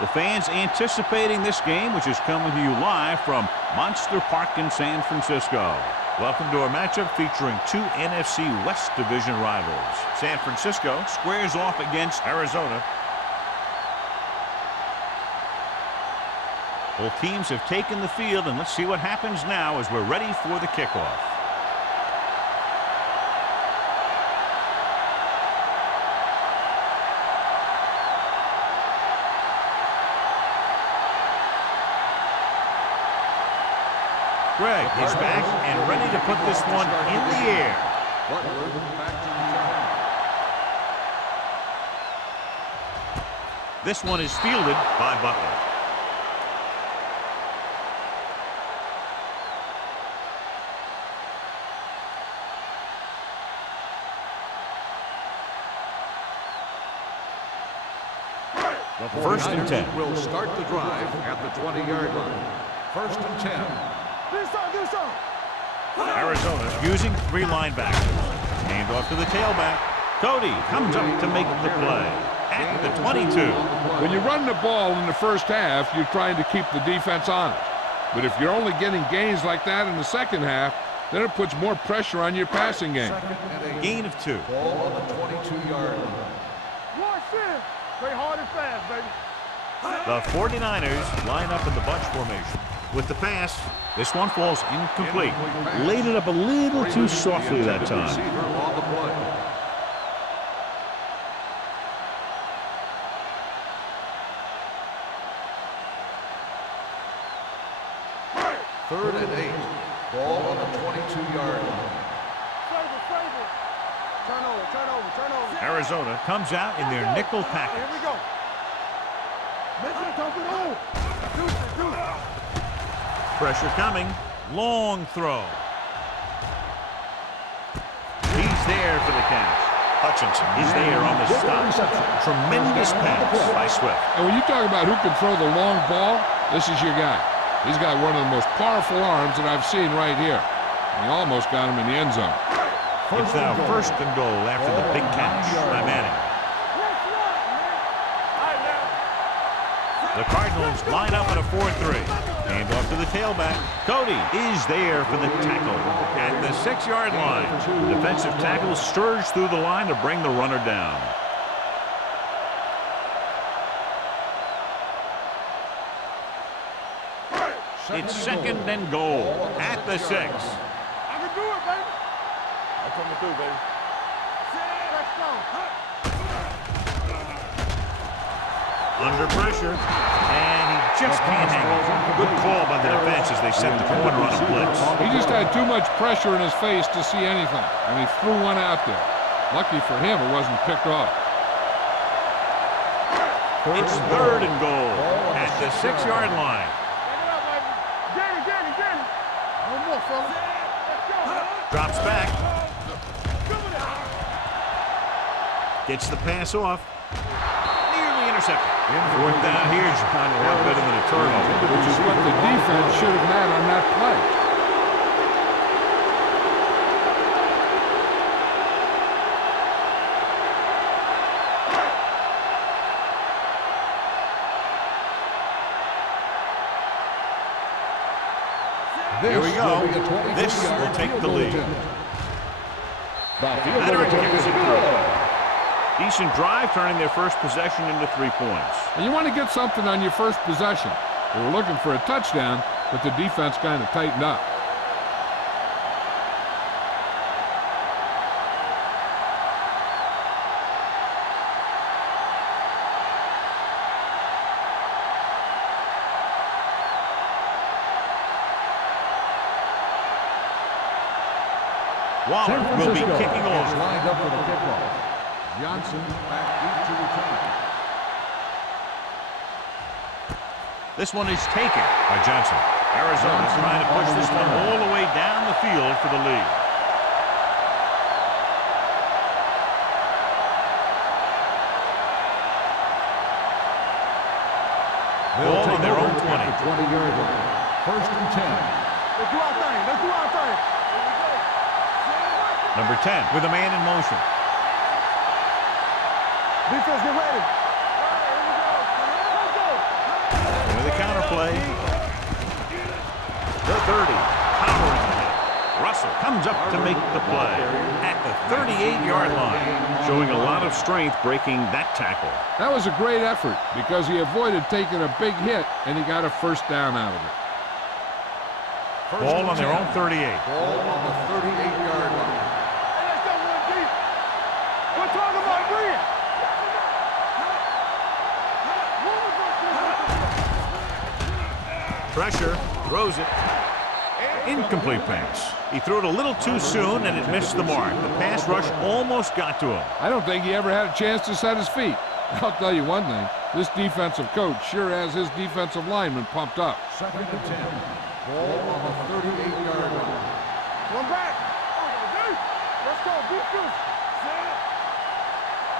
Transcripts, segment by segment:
The fans anticipating this game, which is coming to you live from Monster Park in San Francisco. Welcome to our matchup featuring two NFC West Division rivals. San Francisco squares off against Arizona. Both teams have taken the field, and let's see what happens now as we're ready for the kickoff. Greg is back and ready to put this one in the air. This one is fielded by Butler. The 49ers will start the drive at the 20-yard line. 1st and 10. Arizona using three linebackers. Hand off to the tailback. Cody comes up to make the play at the 22. When you run the ball in the first half, you're trying to keep the defense honest. But if you're only getting gains like that in the second half, then it puts more pressure on your passing game. Gain of 2. Ball on the 22-yard line. Play hard and fast, baby. The 49ers line up in the bunch formation. With the pass, this one falls incomplete. Laid it up a little too softly that time. On the play. 3rd and 8. Ball on the 22-yard line. Turn over. Arizona comes out in their nickel package. Here we go. Pressure coming. Long throw. He's there for the catch. Hutchinson is there on the stop. Tremendous pass by Swift. And when you talk about who can throw the long ball, this is your guy. He's got one of the most powerful arms that I've seen right here. And he almost got him in the end zone. It's now 1st and goal after the big catch by Manning. The Cardinals line up in a 4-3. Hand off to the tailback. Cody is there for the tackle at the 6-yard line. The defensive tackle surged through the line to bring the runner down. It's 2nd and goal at the 6. I can do it, baby. I'm coming through, baby. Let's go. Under pressure, and he just can't hang it. Good call by the defense as they set the corner on a blitz. He just had too much pressure in his face to see anything, and he threw one out there. Lucky for him, it wasn't picked off. It's 3rd and goal at the 6-yard line. Get it. One more, fella. Let's go. Drops back. Gets the pass off. Nearly intercepted. 4th down here is kind of a lot better than a turnover. Which is what the defense should have had on that play. Here we go. This will take the lead. Veteran gets it through. Decent drive, turning their first possession into 3 points. And you want to get something on your first possession. They were looking for a touchdown, but the defense kind of tightened up. Waller will be kicking off. Lined up for the kickoff. Johnson back deep to return. This one is taken by Johnson. Arizona trying to push this one all the way down the field for the lead. Ball on their own 20. 20-yard line. 1st and 10. Let's do our thing. Number 10 with a man in motion. Defense, get ready. play. The 30. Powering the hit. Russell comes up to make the play at the 38-yard line, showing a lot of strength breaking that tackle. That was a great effort because he avoided taking a big hit and he got a first down out of it. Ball on their own 38. Ball on the 38-yard line. Hey, let's go, one deep. We're talking about Green. Pressure, throws it. Incomplete pass. He threw it a little too soon and it missed the mark. The pass rush almost got to him. I don't think he ever had a chance to set his feet. I'll tell you one thing, this defensive coach sure has his defensive lineman pumped up. 2nd and 10. Ball on the 38-yard line. One back. Let's go. Beat this.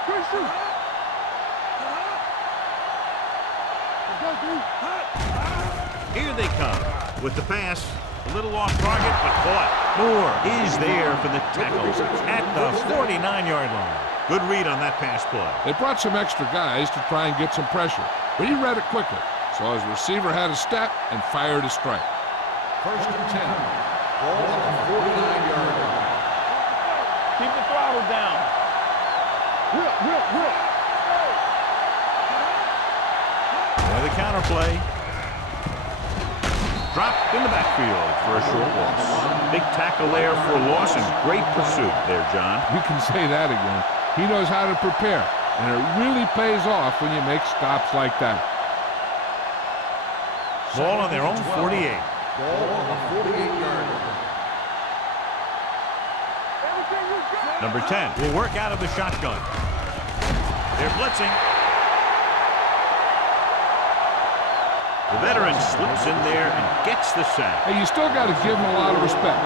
Good shoot. Let's go, dude. Here they come with the pass. A little off target, but caught. Moore is there for the tackle at the 49-yard line. Good read on that pass play. They brought some extra guys to try and get some pressure, but he read it quickly. So his receiver had a step and fired a strike. 1st and 10. Ball on the 49-yard line. Keep the throttle down. Whip. With the counter play. Dropped in the backfield for a short loss. Big tackle there for a loss and great pursuit there, John. You can say that again. He knows how to prepare, and it really pays off when you make stops like that. Ball on their own 48. Ball on the 48-yard line. Number 10 will work out of the shotgun. They're blitzing. The veteran slips in there and gets the sack. Hey, you still got to give him a lot of respect.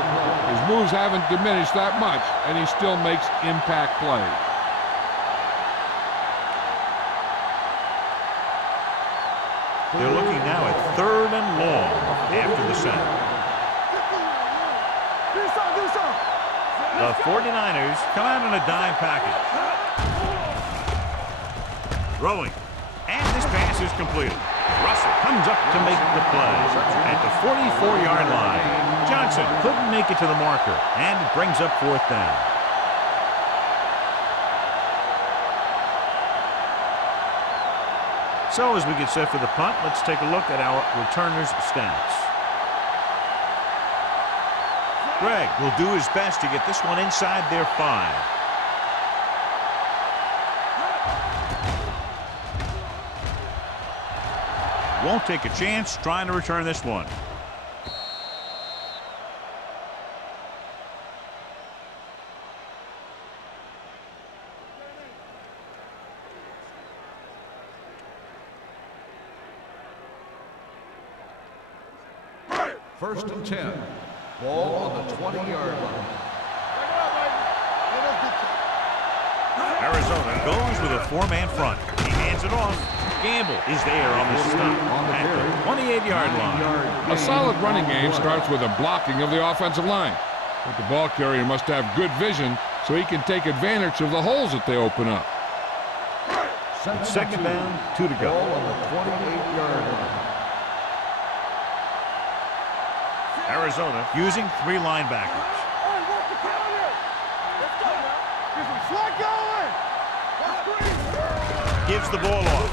His moves haven't diminished that much, and he still makes impact plays. They're looking now at 3rd and long after the sack. The 49ers come out in a dime package. Throwing. And this pass is completed. Russell comes up to make the play at the 44-yard line. Johnson couldn't make it to the marker, and it brings up 4th down. So as we get set for the punt, let's take a look at our returners' stats. Greg will do his best to get this one inside their 5. Won't take a chance trying to return this one. First and 10. Ball on the 20-yard line. Arizona goes with a 4-man front. He hands it off. Gamble is there on the stop at the 28-yard line. A solid running game starts with a blocking of the offensive line. But the ball carrier must have good vision so he can take advantage of the holes that they open up. Second down, 2 to go. Ball on the 28-yard line. Arizona using 3 linebackers. Gives the ball off.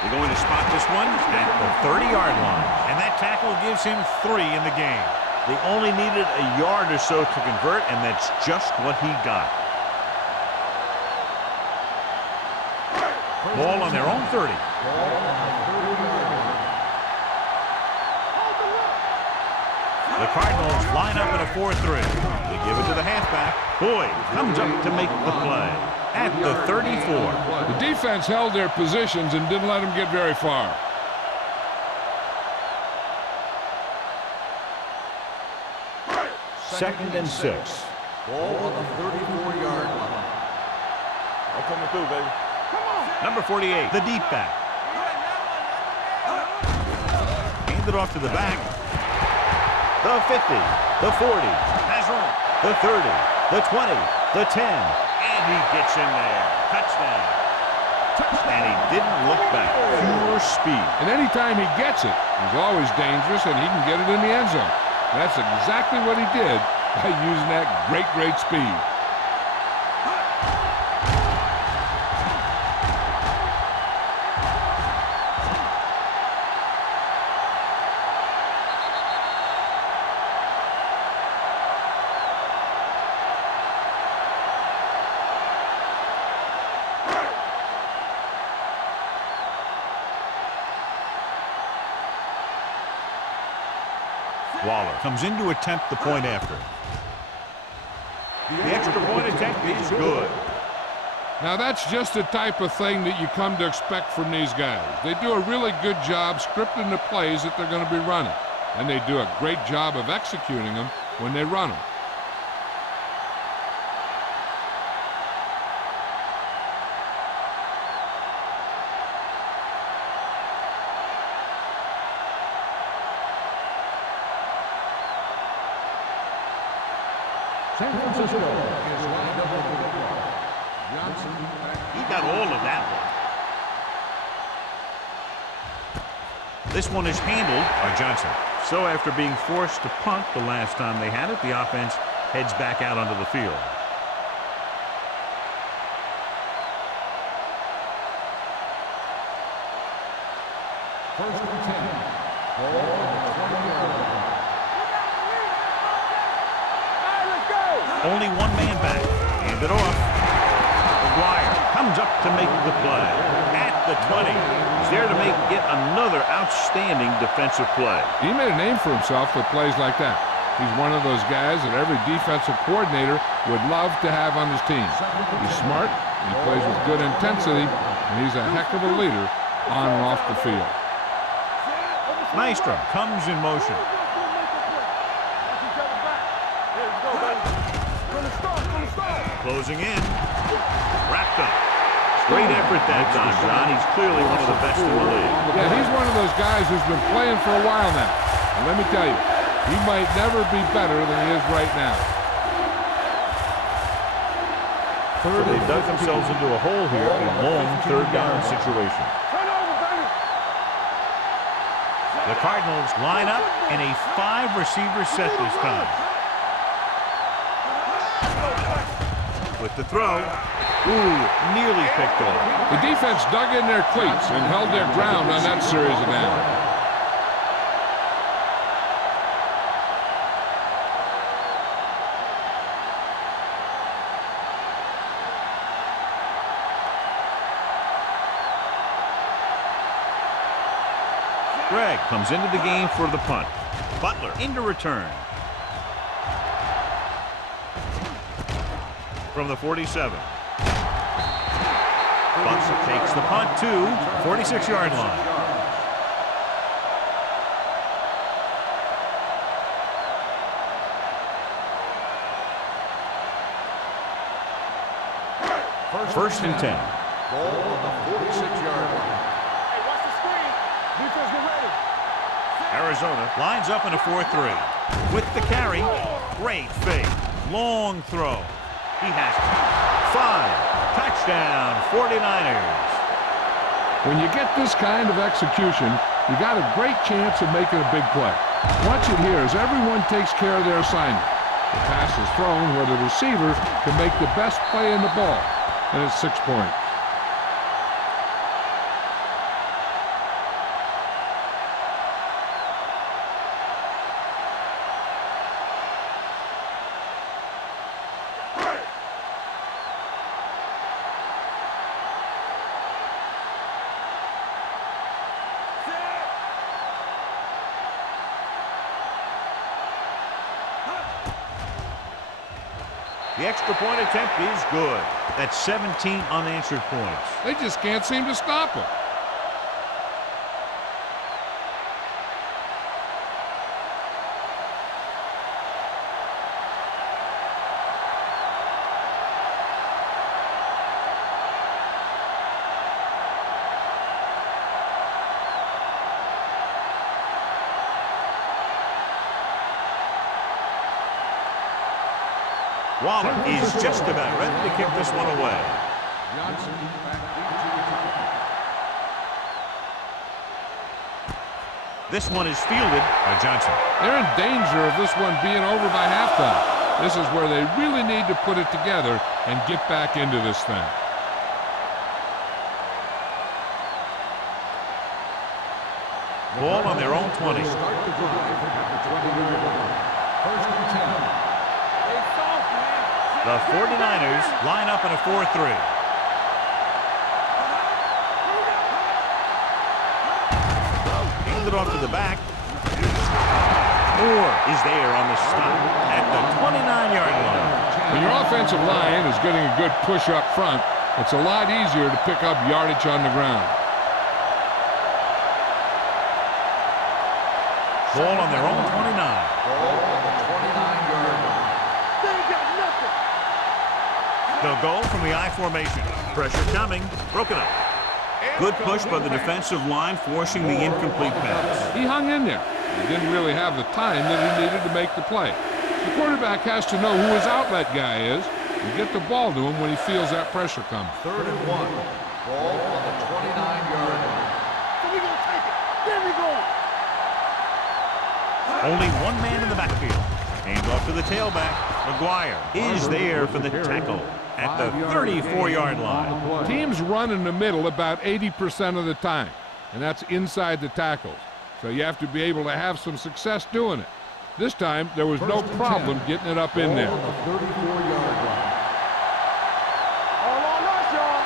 They're going to spot this one at the 30-yard line. And that tackle gives him 3 in the game. They only needed a yard or so to convert, and that's just what he got. Ball on their own 30. The Cardinals line up in a 4-3. They give it to the halfback. Boyd comes up to make the play at the 34. The defense held their positions and didn't let them get very far. Second and 6. Ball on the 34-yard line. I'm coming through, baby. Number 48, the deep back. Hand it off to the back. The 50, the 40, has room. The 30, the 20, the 10, and he gets in there. Touchdown. And he didn't look back. Pure speed. And anytime he gets it, he's always dangerous, and he can get it in the end zone. That's exactly what he did by using that great speed. Waller comes in to attempt the point after. The extra point attempt is good. Now that's just the type of thing that you come to expect from these guys. They do a really good job scripting the plays that they're going to be running. And they do a great job of executing them when they run them. San Francisco is lined up with the football. Johnson. He got all of that one. This one is handled by Johnson. So after being forced to punt the last time they had it, the offense heads back out onto the field. First and 10. Ball on the 20-yard line. Only one man back. Hand it off. McGuire comes up to make the play. At the 20. He's there to make yet another outstanding defensive play. He made a name for himself with plays like that. He's one of those guys that every defensive coordinator would love to have on his team. He's smart, he plays with good intensity, and he's a heck of a leader on and off the field. Nystrom comes in motion. Closing in. Wrapped up. Great effort that time, John. He's clearly one of the best in the league. Yeah, he's one of those guys who's been playing for a while now. And let me tell you, he might never be better than he is right now. So they've dug themselves into a hole here, a long third down situation. The Cardinals line up in a 5-receiver set this time. With the throw. Ooh, nearly picked off. The defense dug in their cleats and held their ground on that series of downs. Gregg comes into the game for the punt. Butler into return. From the 47. Butler takes the punt to 46-yard line. First and 10. Ball on the 46-yard line. Hey, watch the screen. Defense, get ready. Arizona lines up in a 4-3. With the carry, great fake. Long throw. He has it. 5. Touchdown, 49ers. When you get this kind of execution, you got a great chance of making a big play. Watch it here as everyone takes care of their assignment. The pass is thrown where the receiver can make the best play in the ball, and it's 6 points. The extra point attempt is good. That's 17 unanswered points. They just can't seem to stop him. Waller is just about ready to kick this one away. Johnson back deep to return. This one is fielded by Johnson. They're in danger of this one being over by halftime. This is where they really need to put it together and get back into this thing. Ball on their own 20. Start the drive at the 20-yard line. First and 10. Hey, soft, man. The 49ers line up in a 4-3. Handed off to the back. Moore is there on the stop at the 29-yard line. When your offensive line is getting a good push up front, it's a lot easier to pick up yardage on the ground. Ball on their own 29. Ball on the 29-yard line. They ain't got nothing. They'll go from the I formation. Pressure coming. Broken up. Good push by the defensive line, forcing the incomplete pass. He hung in there. He didn't really have the time that he needed to make the play. The quarterback has to know who his outlet guy is and get the ball to him when he feels that pressure coming. 3rd and 1. Ball on the 29-yard line. So we gonna take it. There we go. Only one man in the backfield. Hand off to the tailback. McGuire is there for the tackle at the 34-yard line. Teams run in the middle about 80% of the time, and that's inside the tackles. So you have to be able to have some success doing it. This time, there was no problem getting it up in there. Ball on the 34-yard line. All on us, y'all.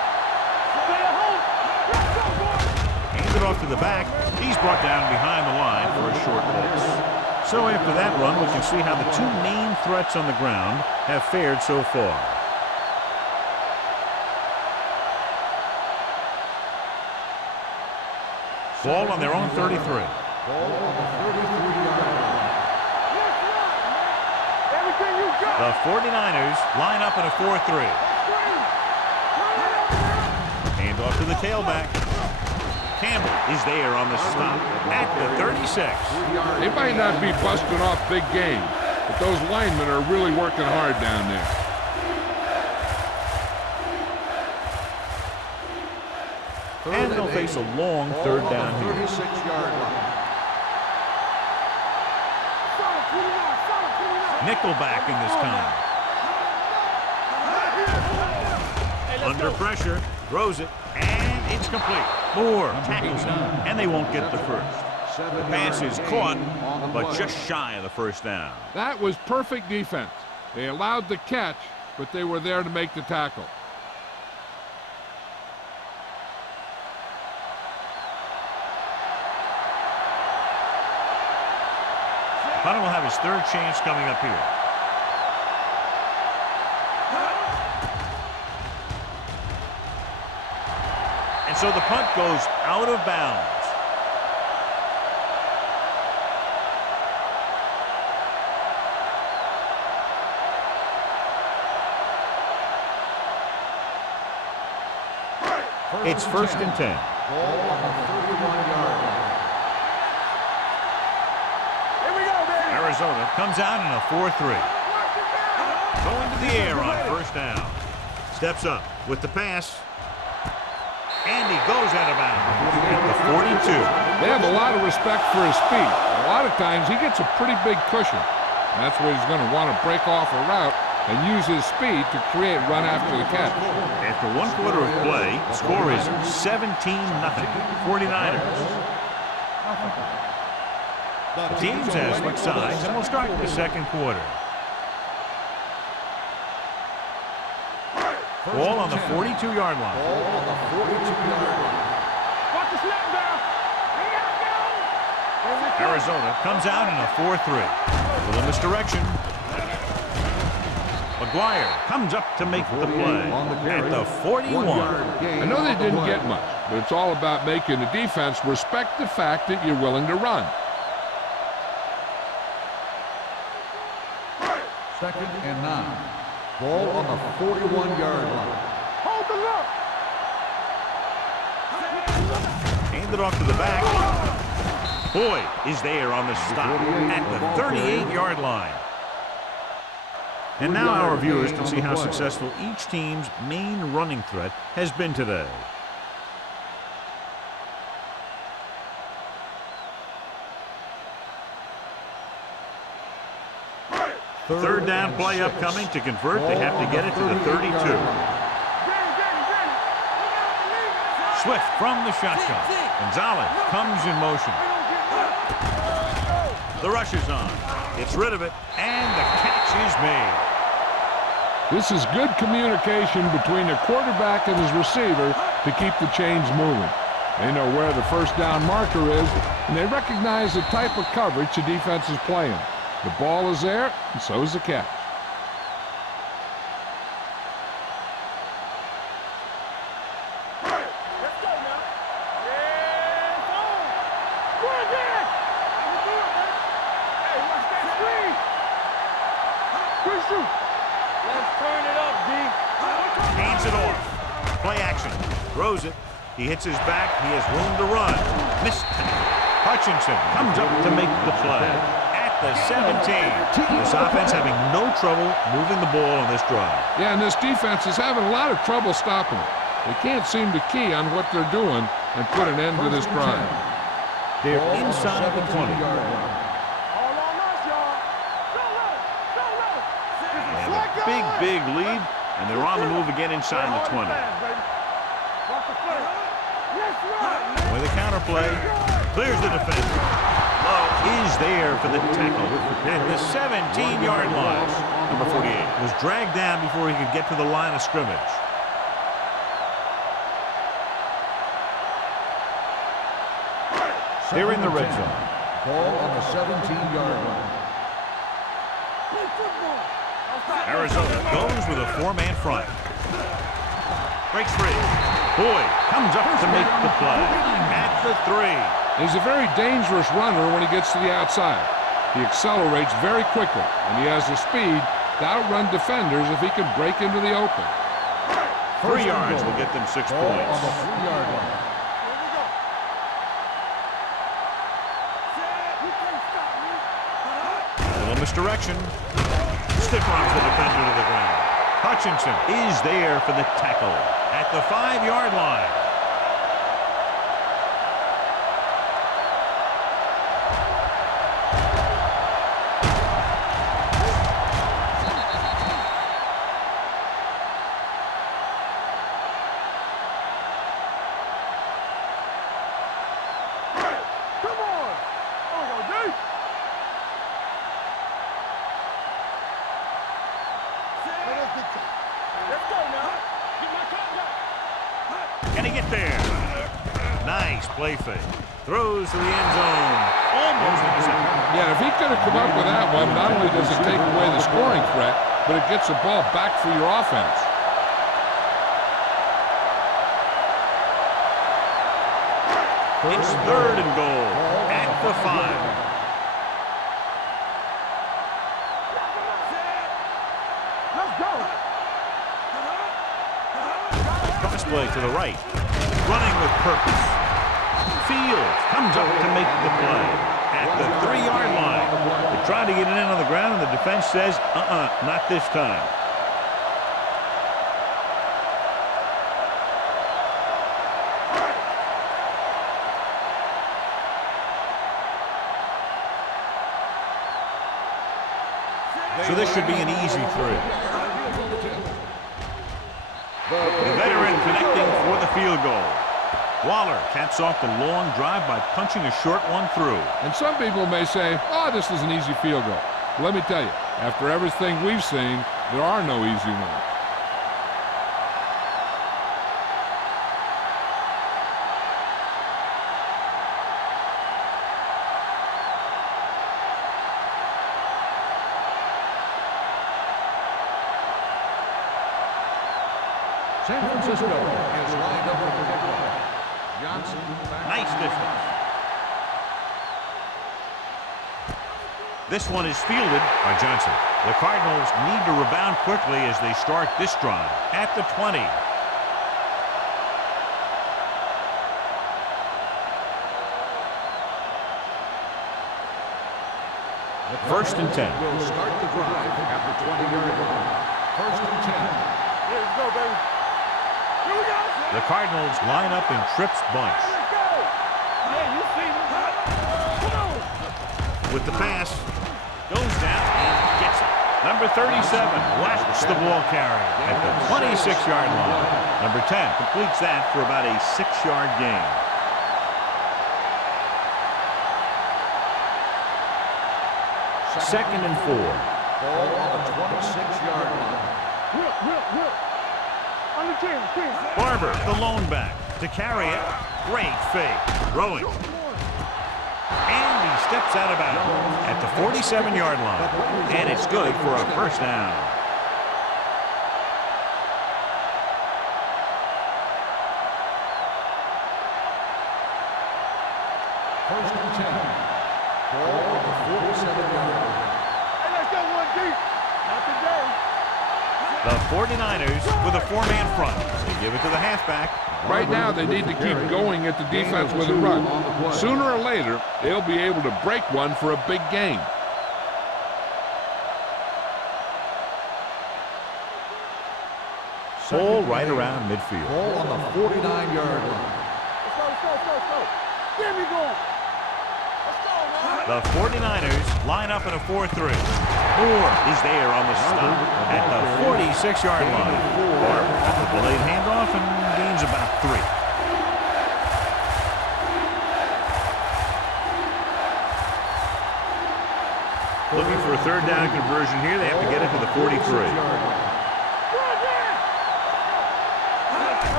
Stay at home. Let's go, boys. Handed off to the back. He's brought down behind the line for a short loss. So after that run, we can see how the two main threats on the ground have fared so far. Ball on their own 33. Ball on the 33-yard line. Let's run, man. Everything you got. The 49ers line up in a 4-3. Screen. Turn it up, man. Hand off to the tailback. Campbell is there on the stop at the 36. They might not be busting off big games, but those linemen are really working hard down there. And they'll face a long third down here. 36-yard line. Solid 29. Solid 29. Nickelback in this time. Hey, let's Under go. pressure, throws it, and it's complete. Moore tackles him, and they won't get the first. The pass is caught, but just shy of the first down. That was perfect defense. They allowed the catch, but they were there to make the tackle. Hunter will have his third chance coming up here. And so the punt goes out of bounds. It's 1st and 10. Ball on the 31-yard line. Here we go, baby. Arizona comes out in a 4-3. Watch it down. Going to the air on first down. Steps up with the pass. And he goes out of bounds at the 42. They have a lot of respect for his speed. A lot of times he gets a pretty big cushion. And that's where he's going to want to break off a route and use his speed to create run after the catch. After 1 quarter of play, the score is 17-0. 49ers. The teams have switched sides, and we'll start the second quarter. Ball on the 42-yard line. Ball on the 42-yard line. Watch the snap down. Here we go. Arizona comes out in a 4-3. Little misdirection. McGuire comes up to make the play at the 41. I know they didn't get much, but it's all about making the defense respect the fact that you're willing to run. 2nd and 9. Ball on the 41-yard line. Hold the look. Handed off to the back. Boyd is there on the stop at the 38-yard line. And now our viewers can see how successful each team's main running threat has been today. Third down play upcoming. To convert, they have to get it to the 32. Swift from the shotgun. Gonzalez comes in motion. The rush is on. Gets rid of it, and the catch is made. This is good communication between the quarterback and his receiver to keep the chains moving. They know where the first down marker is, and they recognize the type of coverage the defense is playing. The ball is there, and so is the catch. Hands it off. Play action. Throws it. He hits his back. He has room to run. Missed. Hutchinson comes up to make the play. At the 17. This offense having no trouble moving the ball on this drive. Yeah, and this defense is having a lot of trouble stopping it. They can't seem to key on what they're doing and put an end to this drive. They're inside the 20. Big lead, and they're on the move again inside the 20. With a counter play, clears the defender. Lowe is there for the tackle at the 17-yard line. Number 48 was dragged down before he could get to the line of scrimmage. They're in the red zone. Ball on the 17-yard line. Arizona goes with a four-man front. Breaks free. Boyd comes up to make the play. At the 3. He's a very dangerous runner when he gets to the outside. He accelerates very quickly, and he has the speed to outrun defenders if he can break into the open. 3 yards will get them 6 points. On the 3-yard line. Little misdirection. Stiff arms the defender to the ground. Hutchinson is there for the tackle at the 5-yard line. Can he get there? Nice play fake. Throws to the end zone. Almost intercepted. Yeah, if he could have come up with that one, not only does it take away the scoring threat, but it gets the ball back for your offense. It's 3rd and goal at the 5. Play to the right, running with purpose. Fields comes up to make the play at the 3-yard line. They try to get it in on the ground, and the defense says, not this time. So this should be an easy 3. The veteran connecting for the field goal. Waller caps off the long drive by punching a short one through. And some people may say, oh, this is an easy field goal. But let me tell you, after everything we've seen, there are no easy ones. San Francisco is lined up for the kickoff. Johnson. Nice distance. This one is fielded by Johnson. The Cardinals need to rebound quickly as they start this drive at the 20. First and 10. Will start the drive at the 20-yard line. First and 10. Let's go, baby. Here we go. The Cardinals line up in trips bunch. Let's go. Yeah, you see me. Come on. With the pass, goes down and gets it. Number 37 laps the ball carrier at the 26-yard line. Number 10 completes that for about a 6-yard gain. Second and 4. Ball on the 26-yard line. Whip. On the 10. Barber, the lone back, to carry it. Great fake. Throwing. And he steps out of bounds at the 47-yard line. And it's good for a first down. First and 10. Ball on the 47-yard line. Hey, let's go one deep. Not today. The 49ers with a 4-man front. They give it to the halfback. Right now, they need to keep going at the defense with a run. Sooner or later, they'll be able to break one for a big gain. Ball right around midfield. Ball on the 49-yard line. Let's go. Get me going. Let's go, man. The 49ers line up in a 4-3. Moore is there on the stop at the 46-yard line. Barber at the delayed handoff and gains about 3. Looking for a third down conversion here. They have to get it to the 43.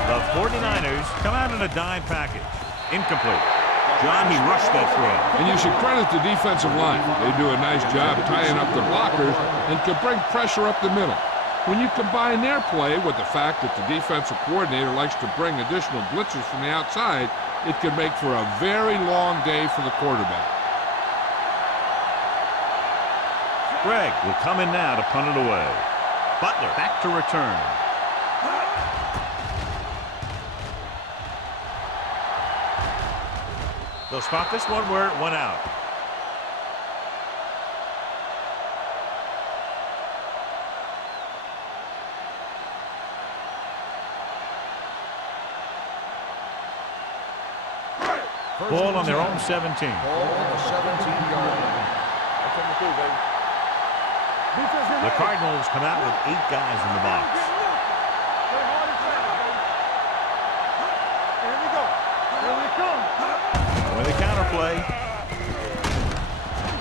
The 49ers come out in a dime package. Incomplete. John, he rushed that throw. And you should credit the defensive line. They do a nice job tying up the blockers and can bring pressure up the middle. When you combine their play with the fact that the defensive coordinator likes to bring additional blitzers from the outside, it can make for a very long day for the quarterback. Gregg will come in now to punt it away. Butler back to return. They'll spot this one where it went out. Ball on their own 17. Ball on the 17-yard line. That's what we do, baby. Defense in The there. Cardinals come out with 8 guys in the box. Play hard and fast, baby. Here we go. Here we come. With the counterplay.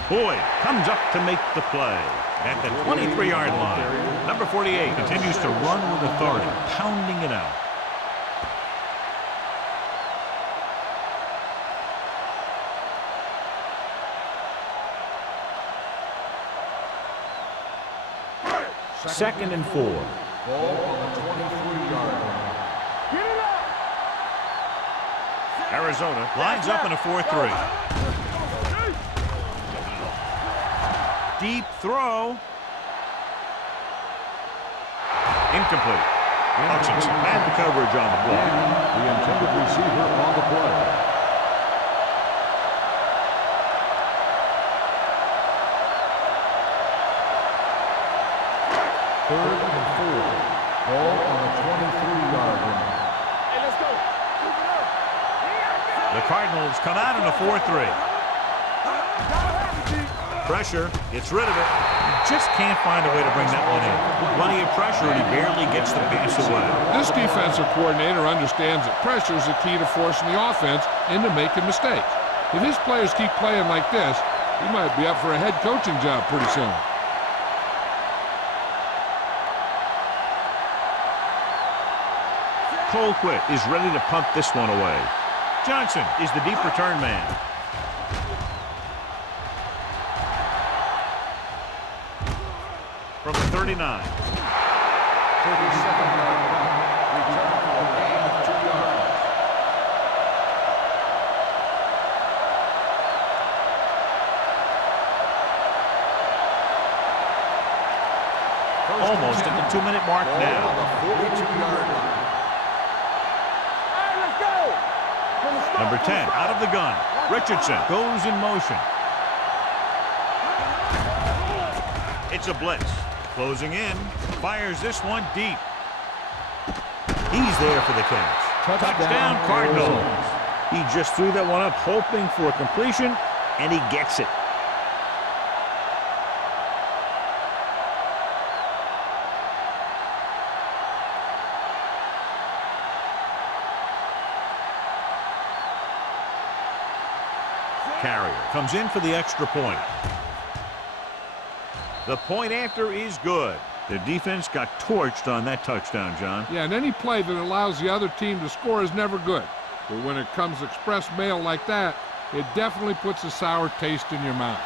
Boyd comes up to make the play at the 23-yard line. Number 48 continues to run with authority, pounding it out. Second and 4. Ball on the 23-yard line. Get it up. Arizona lines up in a 4-3. Deep throw. Incomplete. Hutchinson had the coverage on the play. The intended receiver on the play. Third and 4. Ball on the 23-yard line. Hey, let's go. Move it up. The Cardinals come out in a 4-3. Pressure, gets rid of it. Just can't find a way to bring that one in. Plenty of pressure, and he barely gets the pass away. This defensive coordinator understands that pressure is the key to forcing the offense into making mistakes. If his players keep playing like this, he might be up for a head coaching job pretty soon. Colquitt is ready to punt this one away. Johnson is the deep return man. From the 39. 37-yard punt. Return for a gain of 2 yards. Almost at the 2-minute mark Ball now. on the 42-yard line. Hey, let's go. From the start, Number from the 10 start. out of the gun. Richardson goes in motion. It's a blitz. Closing in. Fires this one deep. He's there for the catch. Touchdown Cardinals. He just threw that one up hoping for a completion, and he gets it. carrier. Comes in for the extra point. The point after is good. Their defense got torched on that touchdown, John. Yeah, and any play that allows the other team to score is never good. But when it comes express mail like that, it definitely puts a sour taste in your mouth.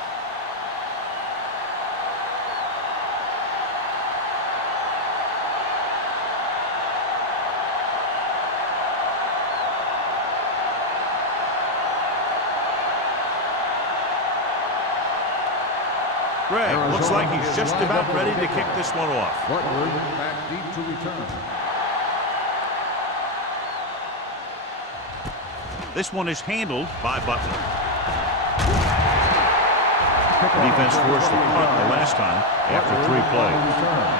Greg looks like he's just about ready to kick this one off. Butler back deep to return. This one is handled by Butler. Defense forced the punt the last time after 3 plays.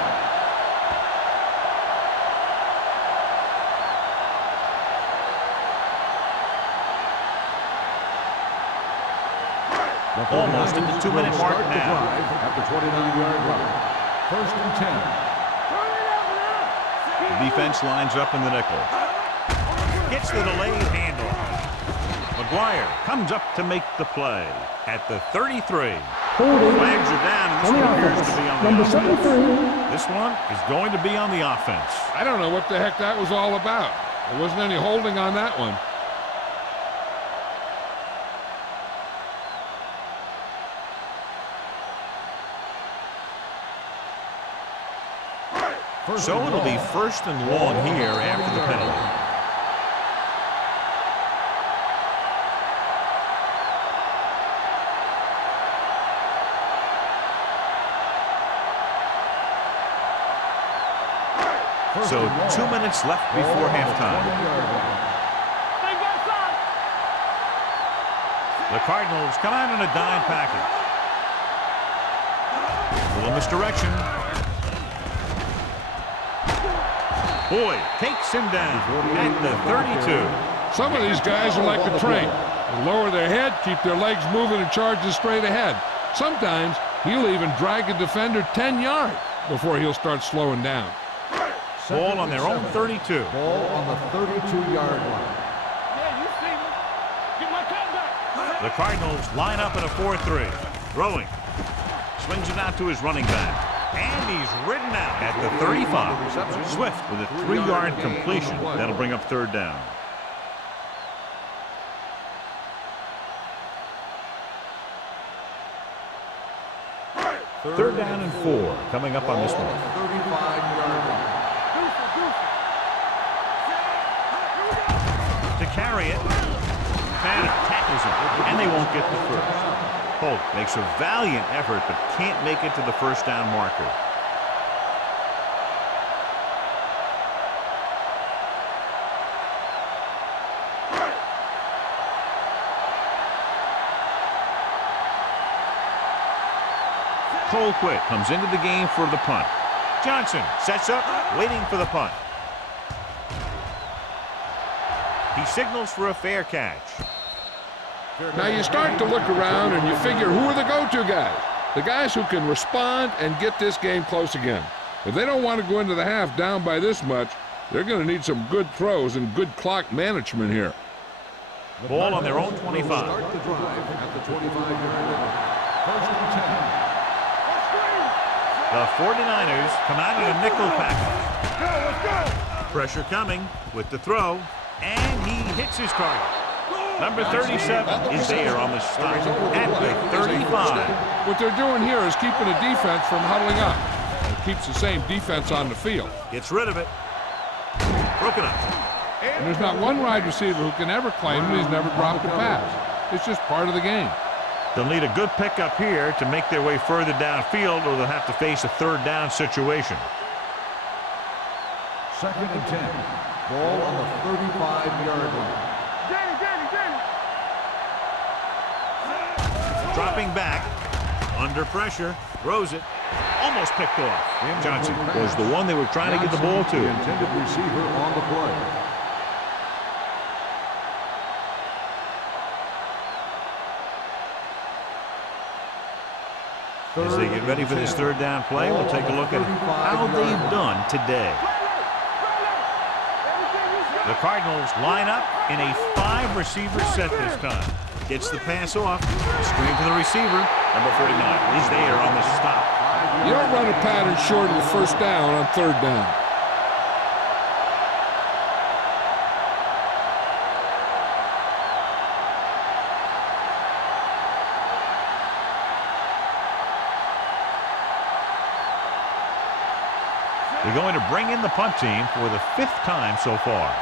Almost at the 2-minute mark now. At the 29-yard line. First and 10. The defense lines up in the nickel. Gets the delayed handle. McGuire comes up to make the play at the 33. Flags are down, and this one appears to be on the offense. This one is going to be on the offense. I don't know what the heck that was all about. There wasn't any holding on that one. So it'll be first and long here after the penalty. So 2 minutes left before halftime. The Cardinals come out in a dime package. A little misdirection. Boyd takes him down at the 32. Some of these guys are like a train. They lower their head, keep their legs moving, and charge straight ahead. Sometimes he'll even drag a defender 10 yards before he'll start slowing down. Ball on their own 32. Ball on the 32-yard line. Yeah, you see me. Get my cut back. The Cardinals line up in a 4-3. Throwing. Swings it out to his running back. And he's ridden out at the 35. Swift with a 3-yard completion. That'll bring up third down. Third down and 4 coming up on this one. 35-yard line. To carry it. Banner tackles him, and they won't get the first. Holt makes a valiant effort, but can't make it to the first down marker. Colquitt comes into the game for the punt. Johnson sets up, waiting for the punt. He signals for a fair catch. Now you start to look around and you figure, who are the go-to guys? The guys who can respond and get this game close again. If they don't want to go into the half down by this much, they're going to need some good throws and good clock management here. Ball on their own 25. Start the drive at the 25-yard line. First and 10. The 49ers come out in a nickel package. Let's go. Pressure coming with the throw, and he hits his target. Number 37 is there on the stop at the 35. What they're doing here is keeping the defense from huddling up. It keeps the same defense on the field. Gets rid of it. Broken up. And there's not one wide receiver who can ever claim that he's never dropped a pass. It's just part of the game. They'll need a good pickup here to make their way further downfield, or they'll have to face a third down situation. Second and 10. Ball on the 35-yard line. Dropping back, under pressure, throws it, almost picked off. Johnson was the one they were trying to get the ball to. The intended receiver on the play. As they get ready for this third down play, we'll take a look at how they've done today. The Cardinals line up in a 5-receiver set this time. Gets the pass off. Screen to the receiver. Number 49 is there on the stop. You don't run a pattern short of the first down on third down. They're going to bring in the punt team for the 5th time so far.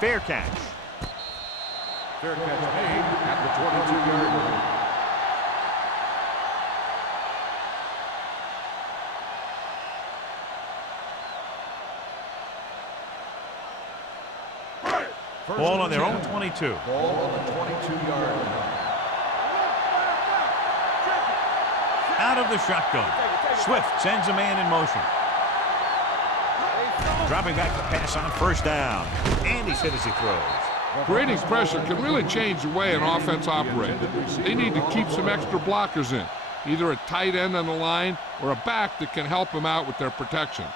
Fair catch. Fair catch made at the 22-yard line. Ball on their own 22. Ball on the 22-yard line. Out of the shotgun. Swift sends a man in motion. Dropping back to pass on first down. And he's hit as he throws. Creating pressure can really change the way an offense operates. They need to keep some extra blockers in, either a tight end on the line or a back that can help them out with their protection.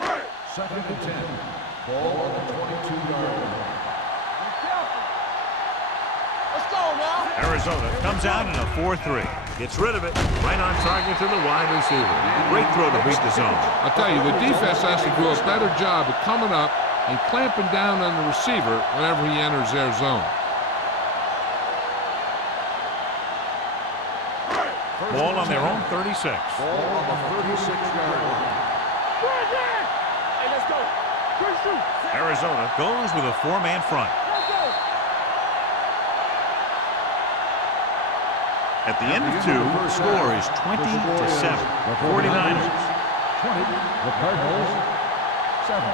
2nd and 10. Ball on the 22-yard line. Let's go now. Arizona comes out in a 4-3. Gets rid of it. Right on target to the wide receiver. Great throw to beat the zone. I'll tell you, the defense has to do a better job of coming up and clamping down on the receiver whenever he enters their zone. Ball on their own 36. Ball on the 36-yard line. Hey, let's go. Good shoot. Arizona goes with a 4-man front. Let's go. At the end of 2, the score is 20-7. 49ers. 20, the Cardinals, 7.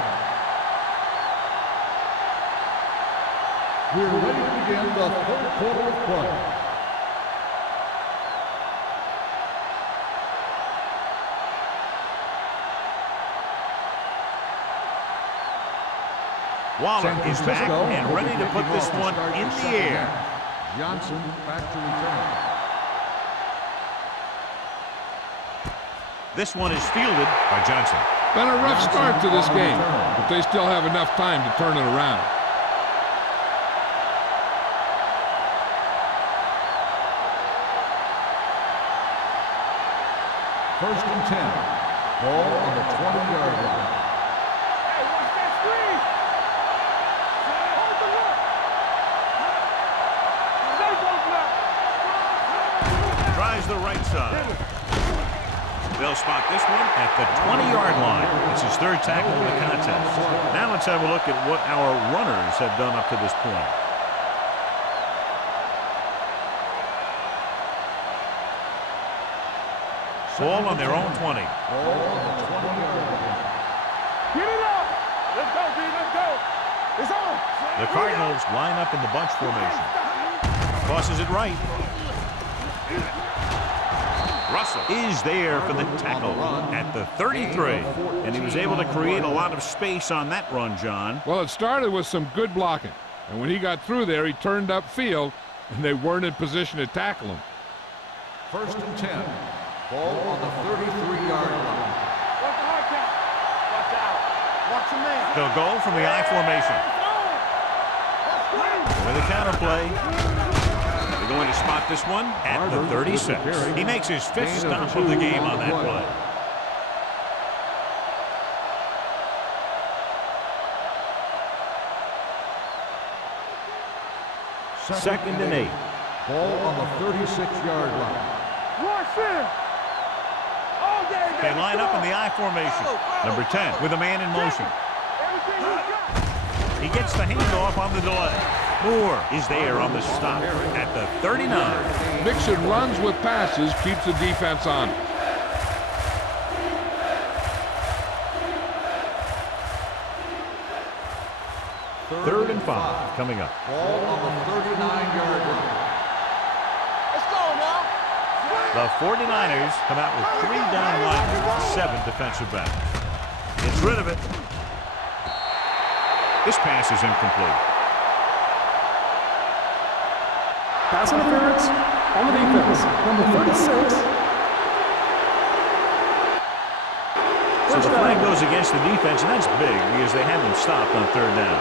We're ready to begin the 3rd quarter of play. Waller is back and ready to put this one in the air. Johnson back to return. This one is fielded by Johnson. Been a rough start to this game, but they still have enough time to turn it around. First and 10. Ball on the 20-yard line. Hey, watch that screen. Hold the look. Stay close now. Tries the right side. They'll spot this one at the 20-yard line. It's his 3rd tackle in the contest. Now let's have a look at what our runners have done up to this point. Ball on their own 20. Ball on the 20-yard line. Get it up. Let's go, B. Let's go. It's on. The Cardinals line up in the bunch formation. Tosses it right. Russell is there for the tackle at the 33. And he was able to create a lot of space on that run, John. Well, it started with some good blocking. And when he got through there, he turned upfield, and they weren't in position to tackle him. First and 10. Ball on the 33-yard line. Watch the hard count. Watch out. Watch your man. They'll go from the I formation. With a counter play. They're going to spot this one at the 36. He makes his 5th stop of the game on that play. Second and 8. Ball on the 36-yard line. Watch him. All day, baby. They line up in the I formation. Number 10 with a man in motion. Everything you got. He gets the handoff on the delay. Moore is there on the stop at the 39. Mixing runs with passes keeps the defense on. Third and 5 coming up. Ball on the 39-yard line. Let's go now. The 49ers come out with 3 down linemen, 7 defensive backs. Gets rid of it. This pass is incomplete. Pass interference on the defense. Number 36. So the flag goes against the defense, and that's big because they had them stopped on 3rd down.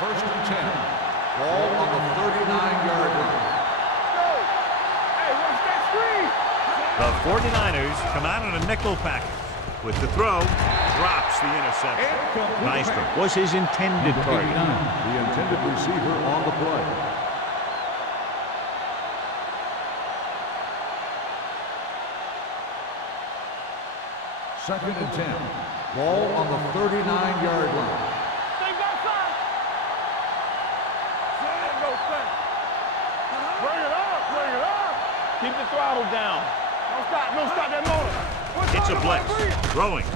First and 10. Ball on the 39-yard line. Hey, watch that screen. The 49ers come out in a nickel package. With the throw, drops the interception. Nystrom was his intended target. The intended receiver on the play. Second and 10. Ball on the 39-yard line. Thing outside. Go thing. Bring it up, bring it up. Keep the throttle down. Don't stop that motor. It's a blitz. Throwing.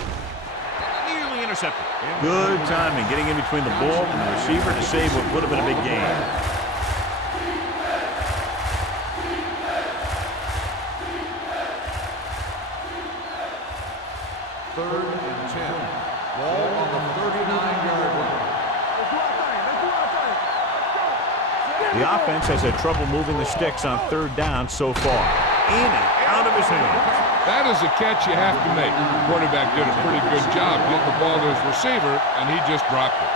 Nearly intercepted. Good timing getting in between the ball and the receiver to save what would have been a big gain. Third and 10. Ball on the 39-yard line. Let's do our thing. Let's do our thing. Let's go. The offense has had trouble moving the sticks on 3rd down so far. In and out of his hands. That is a catch you have to make. The quarterback did a pretty good job getting the ball to his receiver, and he just dropped it.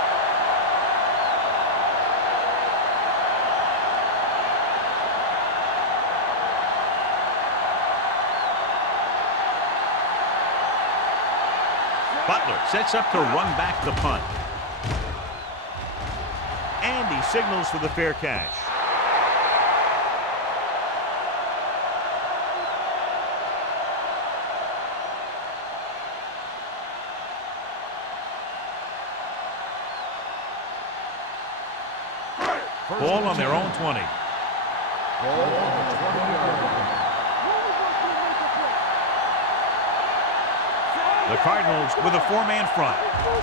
Butler sets up to run back the punt. And he signals for the fair catch. Ball on their own 20. Ball on the 20-yard line. The Cardinals with a 4-man front.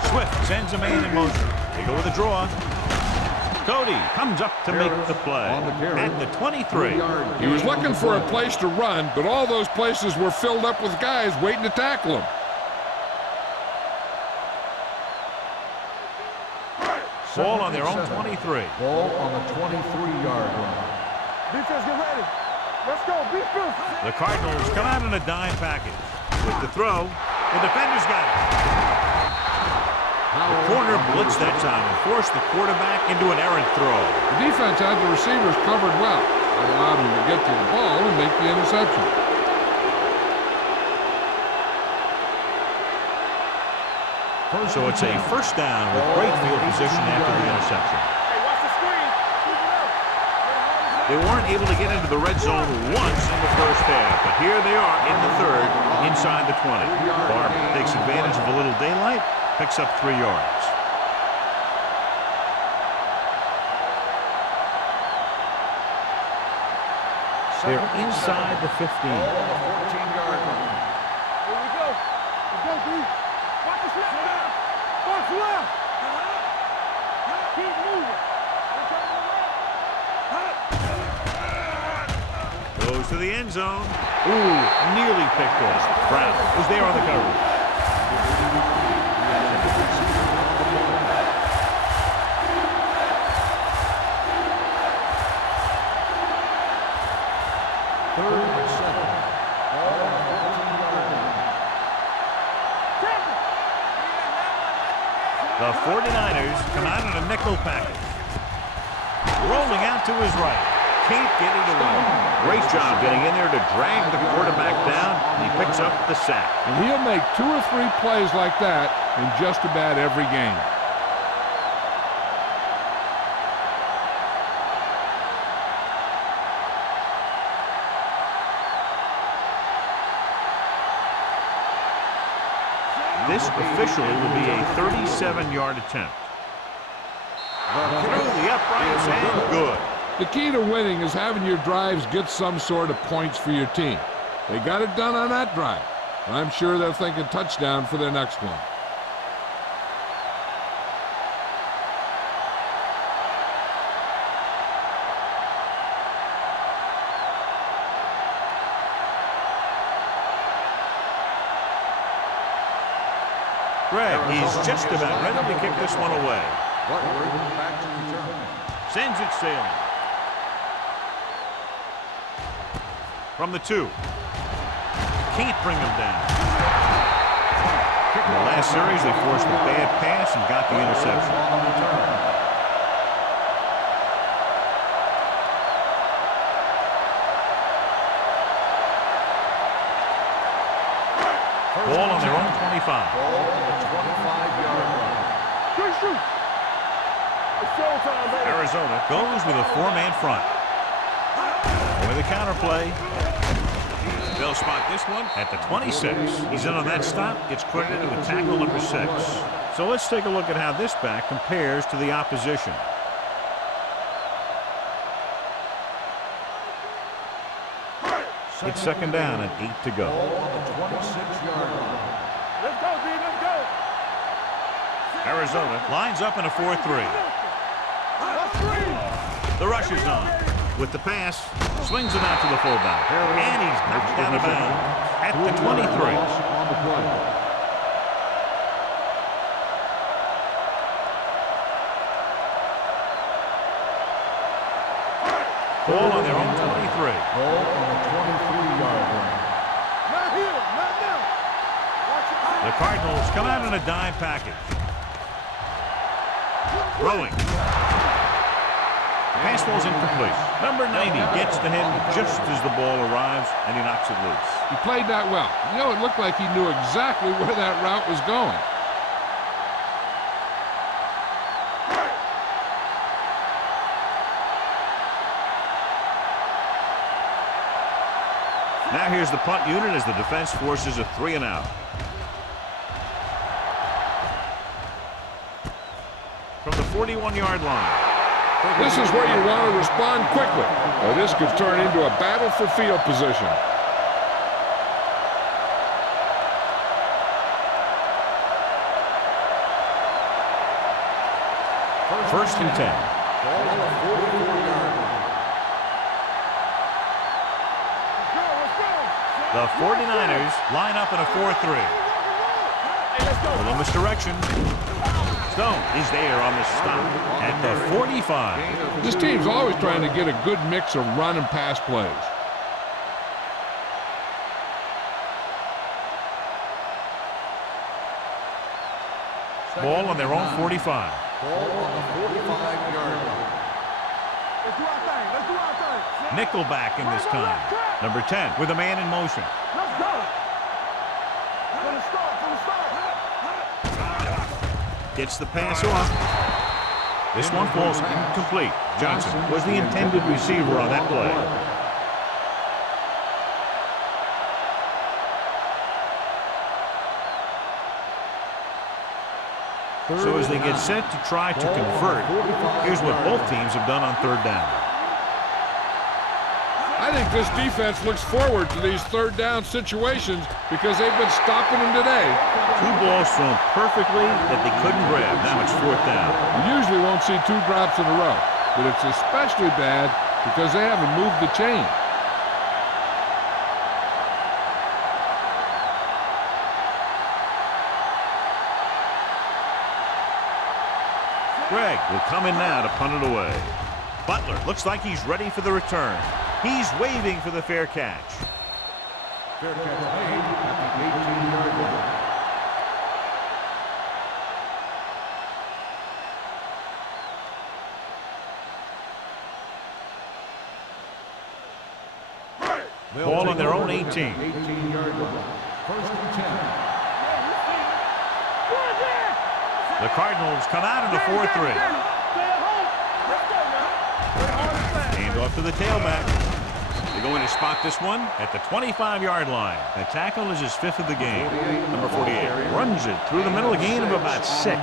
Swift sends a man in motion. They go with a draw. Cody comes up to make the play at the 23. He was looking for a place to run, but all those places were filled up with guys waiting to tackle him. Ball on their own 23. Ball on the 23-yard line. Defense, get ready. Let's go. Defense. The Cardinals come out in a dime package. With the throw, the defender's got it. The corner blitzed that time and forced the quarterback into an errant throw. The defense had the receivers covered well. That allowed him to get to the ball and make the interception. So it's a first down with great field position after the interception. Hey, watch the screen. Keep it up. They weren't able to get into the red zone once in the first half, but here they are in the 3rd, inside the 20. Barber takes advantage of a little daylight, picks up 3 yards. They're inside the 15. Ball on the 14-yard line. Here we go. Let's go, D. Watch the slip now. Watch left. Keep moving. Goes to the end zone. Ooh, nearly picked off. Brown is there on the coverage. Third and 7. Ball on the 14-yard line. The 49ers come out in a nickel package. Rolling out to his right. Can't get it away. Great job getting in there to drag the quarterback down, and he picks up the sack. And he'll make 2 or 3 plays like that in just about every game. This officially will be a 37-yard attempt. Through the uprights and good. The key to winning is having your drives get some sort of points for your team. They got it done on that drive. I'm sure they're thinking touchdown for their next one. Greg, he's just about ready to kick this one away. Butler back to return. Sends it sailing. From the 2. Can't bring him down. In the last series, they forced a bad pass and got the interception. Ball on their own 25. Ball on the 25-yard line. Good shoot. It's showtime, baby. Arizona goes with a 4-man front. With a counter play. They'll spot this one at the 26. He's in on that stop. Gets credited with tackle number 6. So let's take a look at how this back compares to the opposition. It's second down and 8 to go. Ball on the 26-yard line. Let's go, D. Let's go. Arizona lines up in a 4-3. The rush is on. With the pass, swings it out to the fullback. And he's knocked out of bounds at the 23. On the play. Ball on their own 23. Ball on the 23-yard line. Not here. Not now. Watch it. The Cardinals come out in a dime package. Throwing. Pass ball's incomplete. Number 90 gets to him just as the ball arrives, and he knocks it loose. He played that well. You know, it looked like he knew exactly where that route was going. Now here's the punt unit as the defense forces a 3-and-out. From the 41-yard line. This is where you want to respond quickly, or this could turn into a battle for field position. First and 10. Ball on the 44-yard line. The 49ers line up in a 4-3. A little misdirection. Stone is there on the stop at the 45. This team's always trying to get a good mix of run and pass plays. Ball on their own 45. Ball on the 45-yard line. Let's do our thing. Let's do our thing. Nickelback in this time. Number 10 with a man in motion. Let's go. From the start. From the start. Gets the pass off. This one falls incomplete. Johnson was the intended receiver on that play. So as they get set to try to convert, here's what both teams have done on third down. I think this defense looks forward to these third down situations because they've been stopping them today. Two balls thrown perfectly that they couldn't grab. Now it's fourth down. You usually won't see two drops in a row, but it's especially bad because they haven't moved the chain. Greg will come in now to punt it away. Butler looks like he's ready for the return. He's waving for the fair catch. Fair catch made at the 18-yard line. Ball on their own 18. 18-yard line. First and 10. The Cardinals come out in a 4-3. Hand off to the tailback. They're going to spot this one at the 25-yard line. The tackle is his fifth of the game. Number 48 runs it through the middle, a gain of about 6.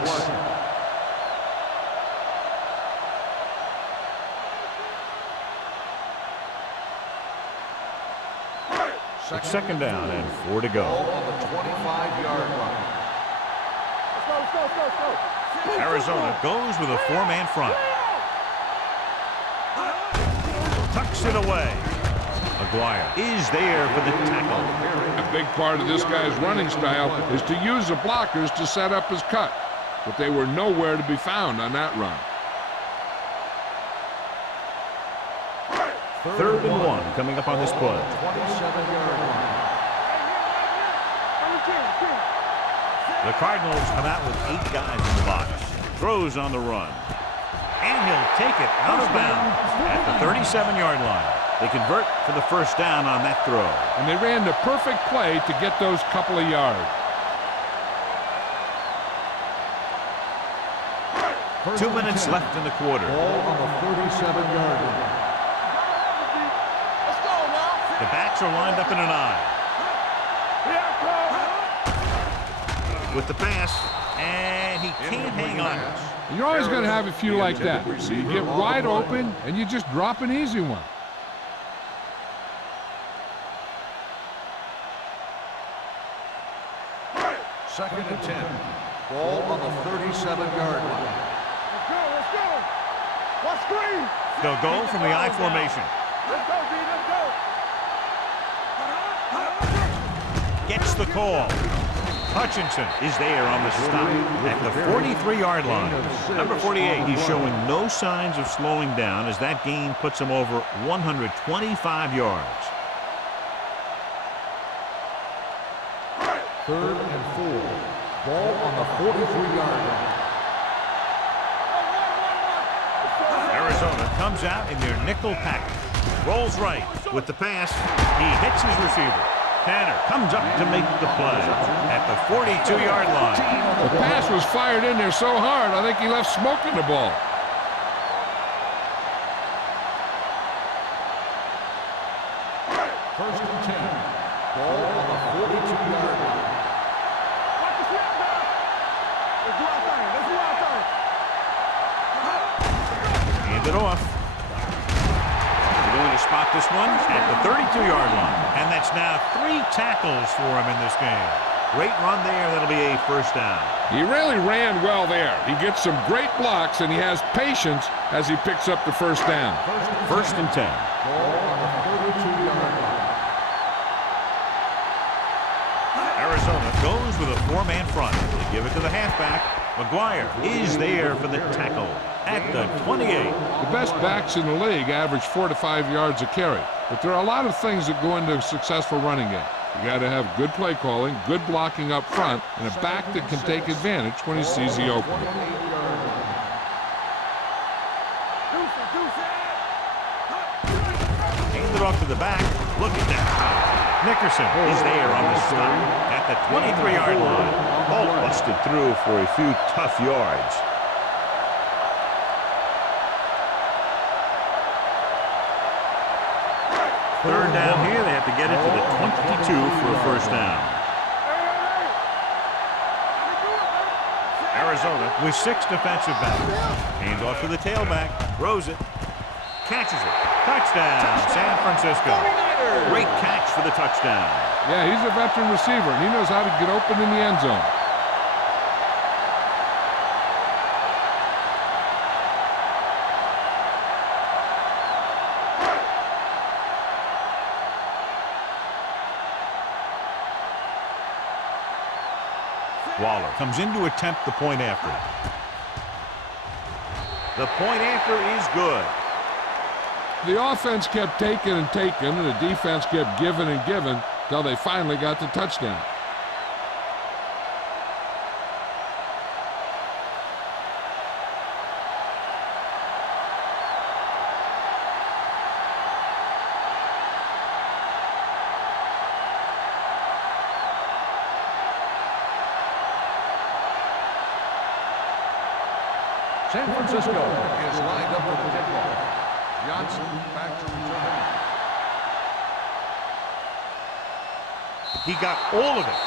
It's second down and 4 to go. Ball on the 25-yard line. Arizona goes with a 4-man front. Tucks it away. Maguire is there for the tackle. A big part of this guy's running style is to use the blockers to set up his cut, but they were nowhere to be found on that run. 3rd and 1 coming up on this play. 27-yard line. The Cardinals come out with 8 guys in the box. Throws on the run. And he'll take it out of bounds at the 37-yard line. They convert for the first down on that throw. And they ran the perfect play to get those couple of yards. 2 minutes left in the quarter. Ball on the 37-yard line. The backs are lined up in an I. With the pass, and he can't hang on. You're always going to have a few like that. So you get wide open, and you just drop an easy one. Second and 10. Ball on the 37-yard line. Let's go, let's go. What screen? They'll go from the I formation. Let's go, D, let's go. Gets the call. Hutchinson is there on the stop at the 43-yard line. Number 48, he's showing no signs of slowing down as that gain puts him over 125 yards. 3rd and 4. Ball on the 43-yard line. Arizona comes out in their nickel package. Rolls right with the pass. He hits his receiver. Tanner comes up to make the play at the 42-yard line. The pass was fired in there so hard, I think he left smoke in the ball. First and 10. Ball on the 42-yard line. Watch the snap now. Let's do our thing. Let's do our thing. Hand it off. They're going to spot this one at the 32-yard line. And that's now 3 tackles for him in this game. Great run there. That'll be a first down. He really ran well there. He gets some great blocks, and he has patience as he picks up the first down. First and 10. Ball on the 32-yard line. Arizona goes with a 4-man front. They give it to the halfback. Maguire is there for the tackle at the 28. The best backs in the league average 4 to 5 yards a carry. But there are a lot of things that go into a successful running game. You got to have good play calling, good blocking up front, and a back that can take advantage when he sees the opening. Hand it off to the back. Look at that. Nickerson is there on the stop at the 23-yard line. Ball busted through for a few tough yards. Third down here. They have to get it to the 22 for a first down. Arizona with 6 defensive backs. Hand off to the tailback. Throws it. Catches it. Touchdown, San Francisco. Great catch for the touchdown. Yeah, he's a veteran receiver, and he knows how to get open in the end zone. Waller comes in to attempt the point after. The point after is good. The offense kept taking and taking, and the defense kept giving and giving until they finally got the touchdown. San Francisco is lined up for the kickoff. Johnson back to return. He got all of it.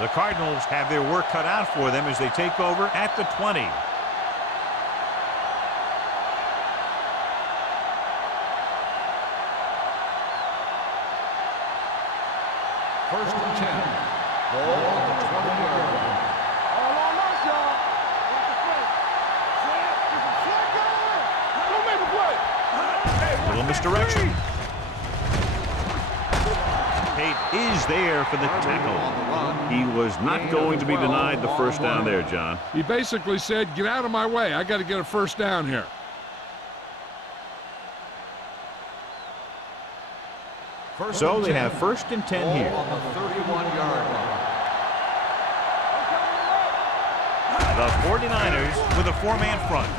The Cardinals have their work cut out for them as they take over at the 20. First and 10. Ball on the 20-yard line. All on us, y'all. Watch the play. Set. Get the flag going. Don't make a play. Little misdirection. Pate is there for the tackle. He was not going to be denied the first down there, John. He basically said, get out of my way. I got to get a first down here. So they have 1st and 10 here. On the 31-yard line. The 49ers with a 4-man front.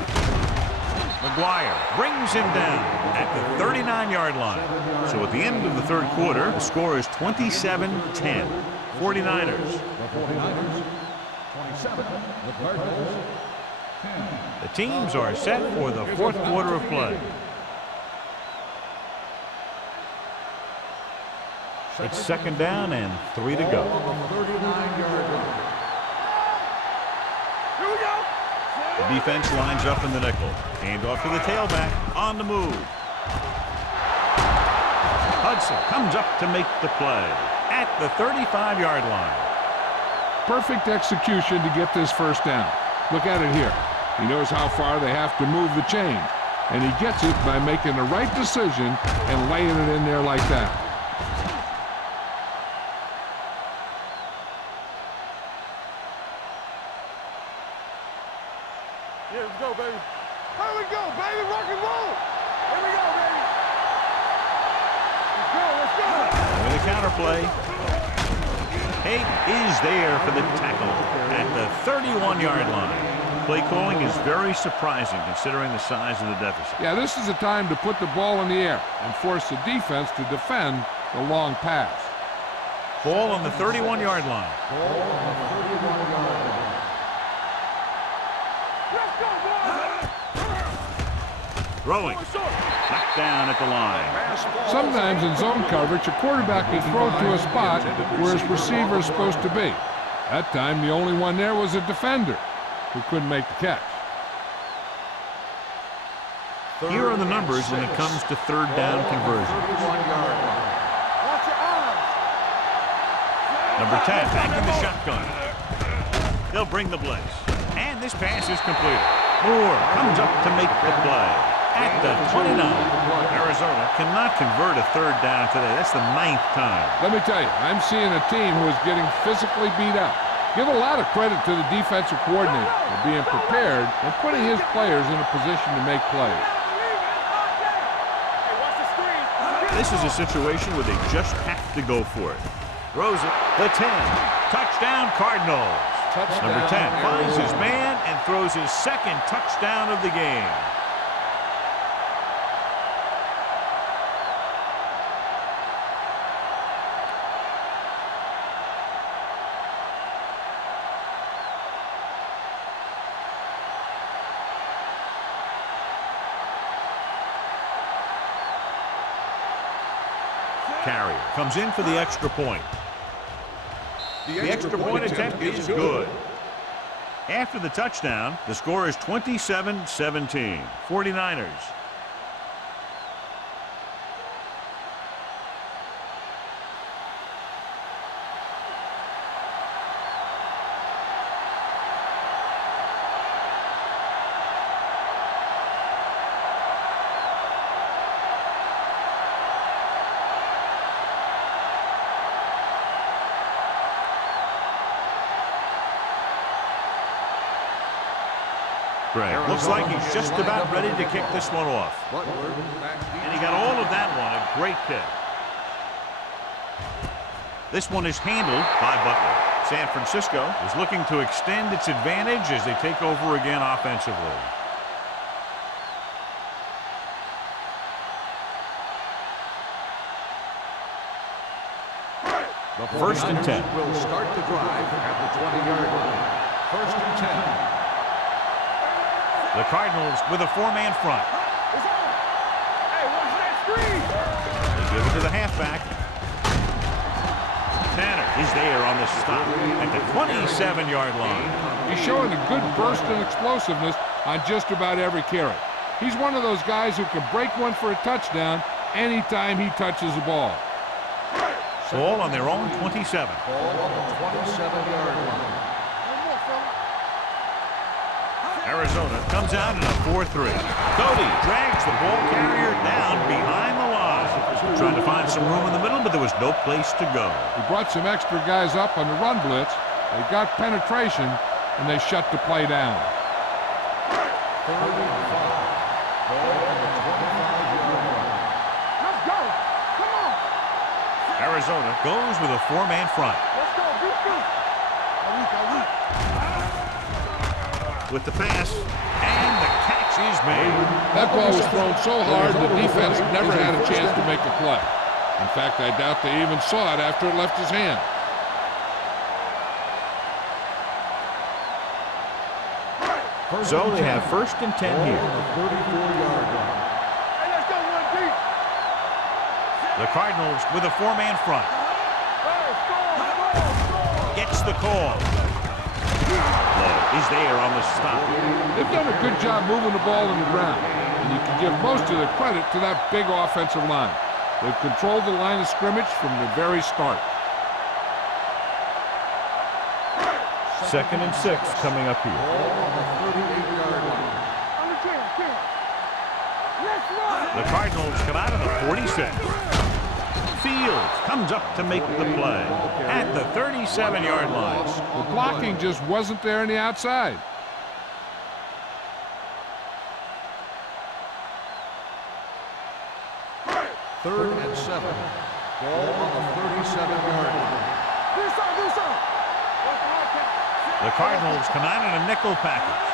McGuire brings him down at the 39-yard line. So at the end of the 3rd quarter, the score is 27-10. 49ers. The 49ers, 27. The Cardinals, 10. The teams are set for the 4th quarter of play. It's 2nd down and 3 to go. On the 39-yard line. Here we go. The defense lines up in the nickel. Hand off to the tailback. On the move. Hudson comes up to make the play at the 35-yard line. Perfect execution to get this first down. Look at it here. He knows how far they have to move the chain, and he gets it by making the right decision and laying it in there like that. Yeah, let's go, baby. Here we go, baby. Rock and roll. Here we go, baby. Let's go, let's go. With a counterplay. Pate is there for the tackle at the 31-yard line. Play calling is very surprising considering the size of the deficit. Yeah, this is the time to put the ball in the air and force the defense to defend the long pass. Ball on the 31-yard line. Ball on the 31-yard line. Let's go, boys. Throwing. Knocked down at the line. Sometimes in zone coverage, a quarterback will throw to a spot where his receiver is supposed to be. That time, the only one there was a defender who couldn't make the catch. Here are the numbers when it comes to 3rd down conversions. 31-yard line. Watch your eyes. Number 10 back in the shotgun. They'll bring the blitz. And this pass is completed. Moore comes up to make the play at the 29. Arizona cannot convert a 3rd down today. That's the 9th time. Let me tell you, I'm seeing a team who is getting physically beat up. Give a lot of credit to the defensive coordinator for being prepared and putting his players in a position to make plays. Hey, watch the screen. This is a situation where they just have to go for it. Throws it. The 10. Touchdown Cardinals. Number 10 finds his man and throws his 2nd touchdown of the game. Carrier comes in for the extra point. The extra point attempt is good. After the touchdown, the score is 27-17. 49ers. Looks like he's just about ready to kick this one off. And he got all of that one. A great kick. This one is handled by Butler. San Francisco is looking to extend its advantage as they take over again offensively. The 1st and 10. Will start the drive at the 20-yard line. 1st and 10. The Cardinals with a 4-man front. Hey, watch that screen. They give it to the halfback. Tanner is there on the stop at the 27-yard line. He's showing a good burst and explosiveness on just about every carry. He's one of those guys who can break one for a touchdown anytime he touches the ball. Ball on their own 27. Ball on the 27-yard line. Arizona comes out in a 4-3. Cody drags the ball carrier down behind the line. Trying to find some room in the middle, but there was no place to go. He brought some extra guys up on the run blitz. They got penetration, and they shut the play down. 3rd and 5. Ball on the 25-yard line. Let's go. Come on. Arizona goes with a 4-man front. Let's go. Beat this. With the pass, and the catch is made. That ball was thrown so hard, the defense never had a chance to make a play. In fact, I doubt they even saw it after it left his hand. So they have 1st and 10 here. On the 34-yard line. Hey, let's go one deep. The Cardinals with a 4-man front. Hey, score. Gets the call. Low is there on the stop. They've done a good job moving the ball in the ground, and you can give most of the credit to that big offensive line. They've controlled the line of scrimmage from the very start. 2nd and 6 coming up here. Ball on the 38-yard line. On the 10. Let's run. The Cardinals come out of the 46. Fields comes up to make the play at the 37-yard line. The blocking just wasn't there on the outside. Third and 7. Ball on the 37-yard line. Do something. The Cardinals come out in a nickel package.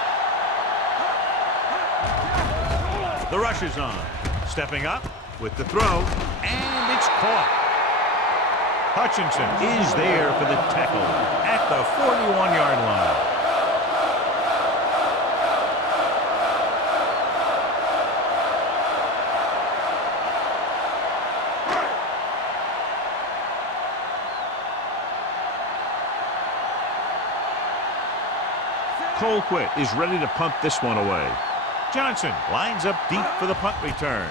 The rush is on. Stepping up with the throw, and it's caught. Hutchinson is there for the tackle at the 41-yard line. Colquitt is ready to punt this one away. Johnson lines up deep for the punt return.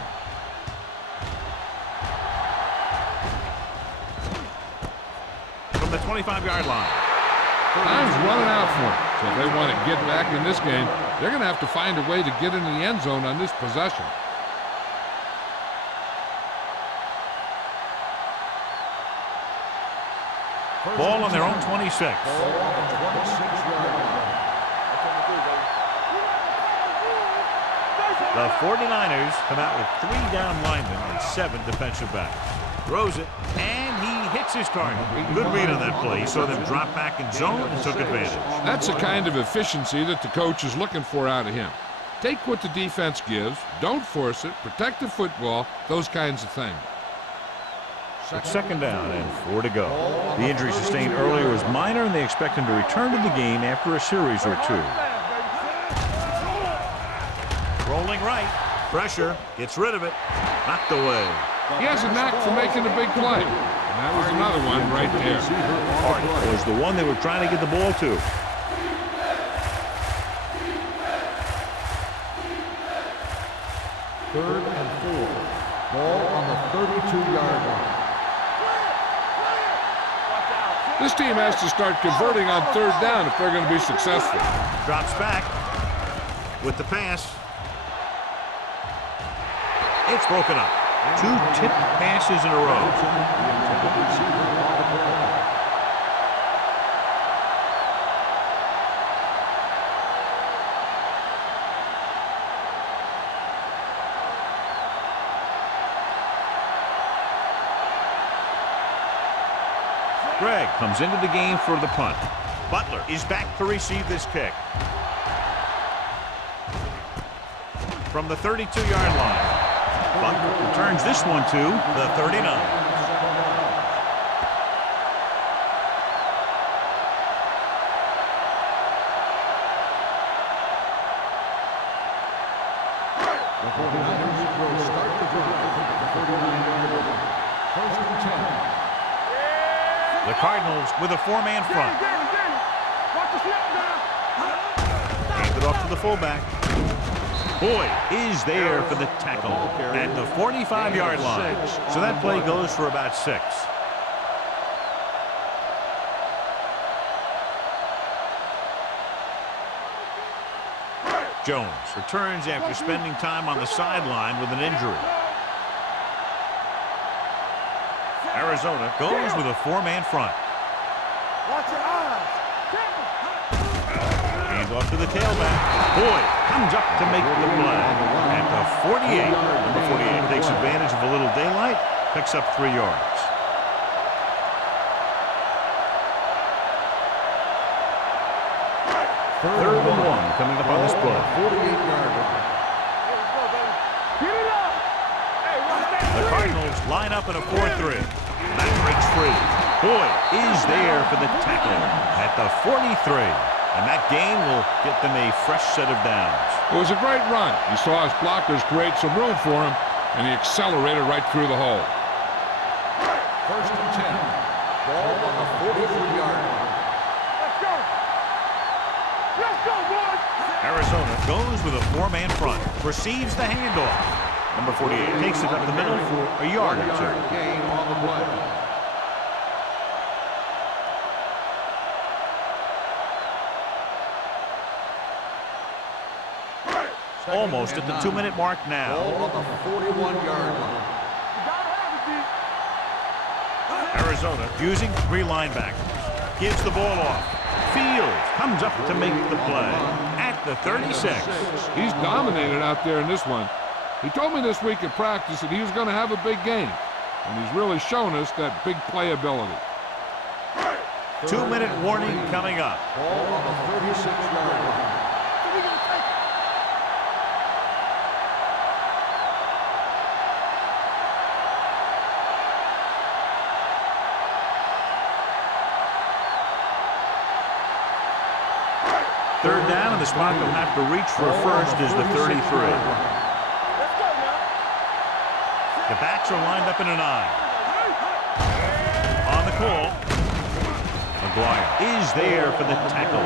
From the 25-yard line. Time's running out for them. So if they want to get back in this game, they're going to have to find a way to get into the end zone on this possession. Ball on their own 26. Ball on the 26-yard line. The 49ers come out with 3 down linemen and 7 defensive backs. Throws it, and he hits his target. Good read on that play. He saw them drop back in zone and took advantage. That's the kind of efficiency that the coach is looking for out of him. Take what the defense gives, don't force it, protect the football, those kinds of things. It's 2nd down and 4 to go. The injury sustained earlier was minor, and they expect him to return to the game after a series or 2. Rolling right. Pressure. Gets rid of it. Knocked away. He has a knack for making a big play. And that was another one right there. Hart was the one they were trying to get the ball to. Third and 4. Ball on the 32-yard line. This team has to start converting on 3rd down if they're going to be successful. Drops back with the pass. It's broken up. 2 tipped passes in a row. Gregg comes into the game for the punt. Butler is back to receive this kick. From the 32-yard line. Butler returns this one to the 39. The 49ers will start the drive at the 39-yard line. 1st and 10. The Cardinals with a 4-man front. Watch the snap now. Hand it off to the fullback. Boyd is there for the tackle at the 45-yard line. So that play goes for about 6. Jones returns after spending time on the sideline with an injury. Arizona goes with a 4-man front. Watch your eyes. Hand off to the tailback. Boyd comes up to make the play. At the 48, number 48 takes advantage of a little daylight, picks up 3 yards. Third and 1 coming up on this play. 48-yard line. Get it up. Hey, watch that. The Cardinals line up in a 4-3. That breaks free. Boyd is there for the tackle at the 43. And that gain will get them a fresh set of downs. It was a great run. He saw his blockers create some room for him, and he accelerated right through the hole. First and 10. Ball on the 43-yard line. Let's go. Let's go, boys. Arizona goes with a 4-man front. Receives the handoff. Number 48 takes it up the middle for a yard or 2. Gain on the play. Almost at the 2-minute mark now. Ball on the 41-yard line. You gotta have it, D. Arizona using 3 linebackers. Gives the ball off. Fields comes up to make the play at the 36. He's dominated out there in this one. He told me this week at practice that he was going to have a big game, and he's really shown us that big playability. 2-minute warning coming up. Ball on the 36-yard line. Third down, and the spot they'll have to reach for a first is the 33. Let's go now. The backs are lined up in a 9. On the call, McGuire is there for the tackle.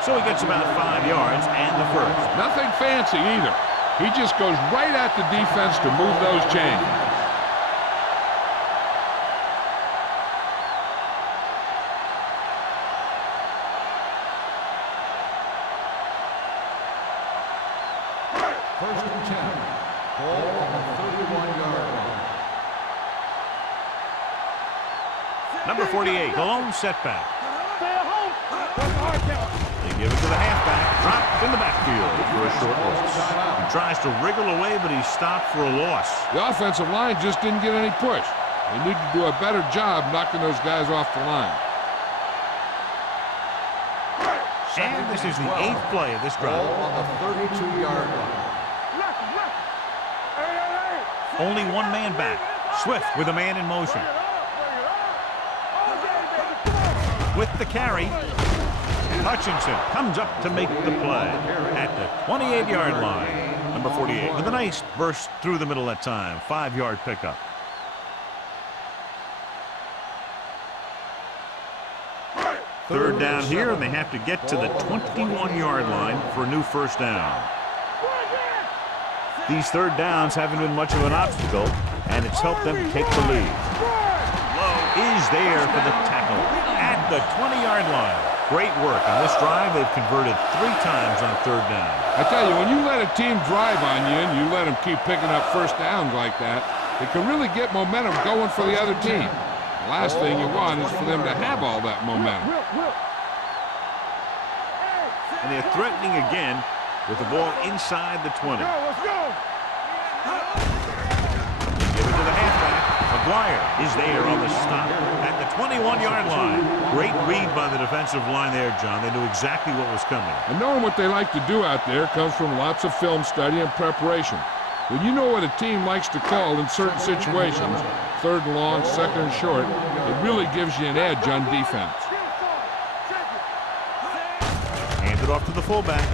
So he gets about 5 yards and the first. Nothing fancy either. He just goes right at the defense to move those chains. First and 10. Ball on the 31-yard line. Number 48, the lone setback. Stay at home. What's the hard count? They give it to the halfback, dropped in the backfield for a short loss. He tries to wriggle away, but he's stopped for a loss. The offensive line just didn't get any push. They need to do a better job knocking those guys off the line. And this is the 8th play of this drive. Ball on the 32-yard line. Left, left. Hey, hey, hey. Only 1 man back. Swift with a man in motion. With the carry, Hutchinson comes up to make the play at the 28-yard line. Number 48 with a nice burst through the middle that time. 5-yard pickup. Third down here, and they have to get to the 21-yard line for a new first down. These third downs haven't been much of an obstacle, and it's helped them take the lead. Lowe is there for the tackle at the 20-yard line. Great work on this drive. They've converted 3 times on third down. I tell you, when you let a team drive on you and you let them keep picking up first downs like that, it can really get momentum going for the other team. The last thing you want is for them to have all that momentum. And they're threatening again with the ball inside the 20. Let's go. Give it to the halfback. McGuire is there on the stop at the 21-yard line. Great read by the defensive line there, John. They knew exactly what was coming. And knowing what they like to do out there comes from lots of film study and preparation. When you know what a team likes to call in certain situations, third and long, second and short, it really gives you an edge on defense. Hand it off to the fullback.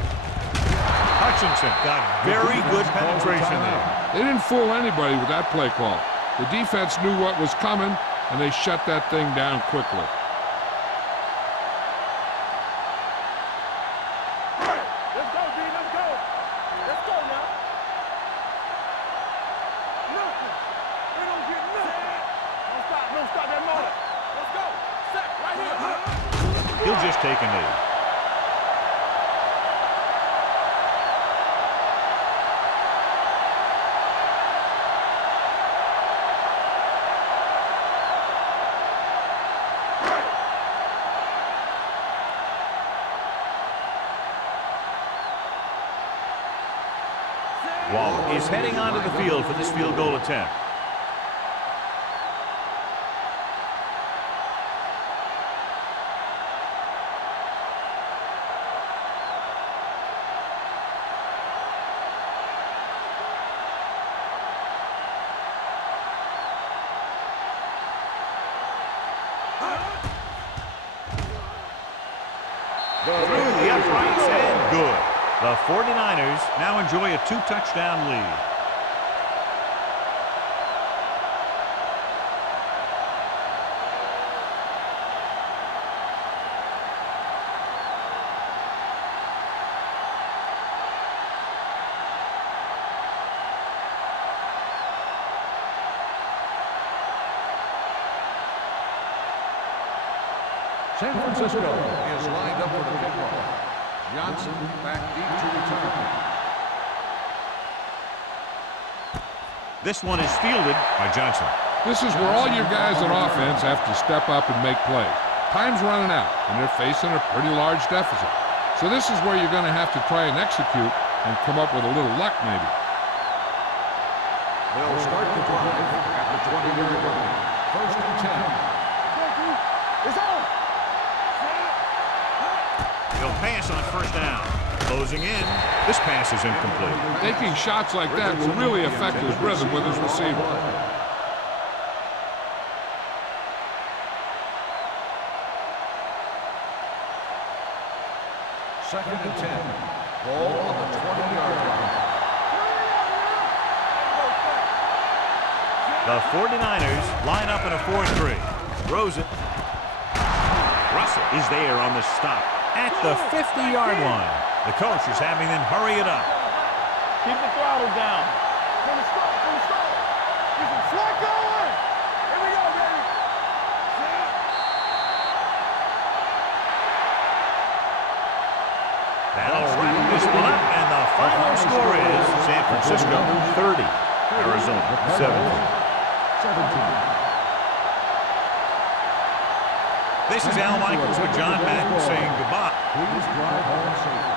Hutchinson got very good penetration there. They didn't fool anybody with that play call. The defense knew what was coming, and they shut that thing down quickly. Let's go, D. Let's go. Let's go now. Nothing. We don't get nothing. Don't stop that motor. Let's go. Set right here. He'll just take a knee. Waller is heading onto the field for this field goal attempt. Through the uprights and good. The 49ers now enjoy a 2-touchdown lead. San Francisco is lined up for the kickoff. Johnson back deep to return. This one is fielded by Johnson. This is where all your guys on offense have to step up and make plays. Time's running out, and they're facing a pretty large deficit. So this is where you're going to have to try and execute and come up with a little luck, maybe. They'll start the drive at the 20-yard line. First and 10. It's on. He'll pass on first down. Closing in. This pass is incomplete. Taking shots like that will really affect his rhythm with his receiver. Second and 10. Ball on the 20-yard line. The 49ers line up in a 4-3. Throws it. Russell is there on the stop at the 50-yard line. The coach is having them hurry it up. Keep the throttle down. From the start, from the start. Keep the slot going. Here we go, baby. That'll wrap this one up, and the final score is San Francisco 30, Arizona 17. This is Al Michaels with John Madden saying goodbye. Please drive home safely.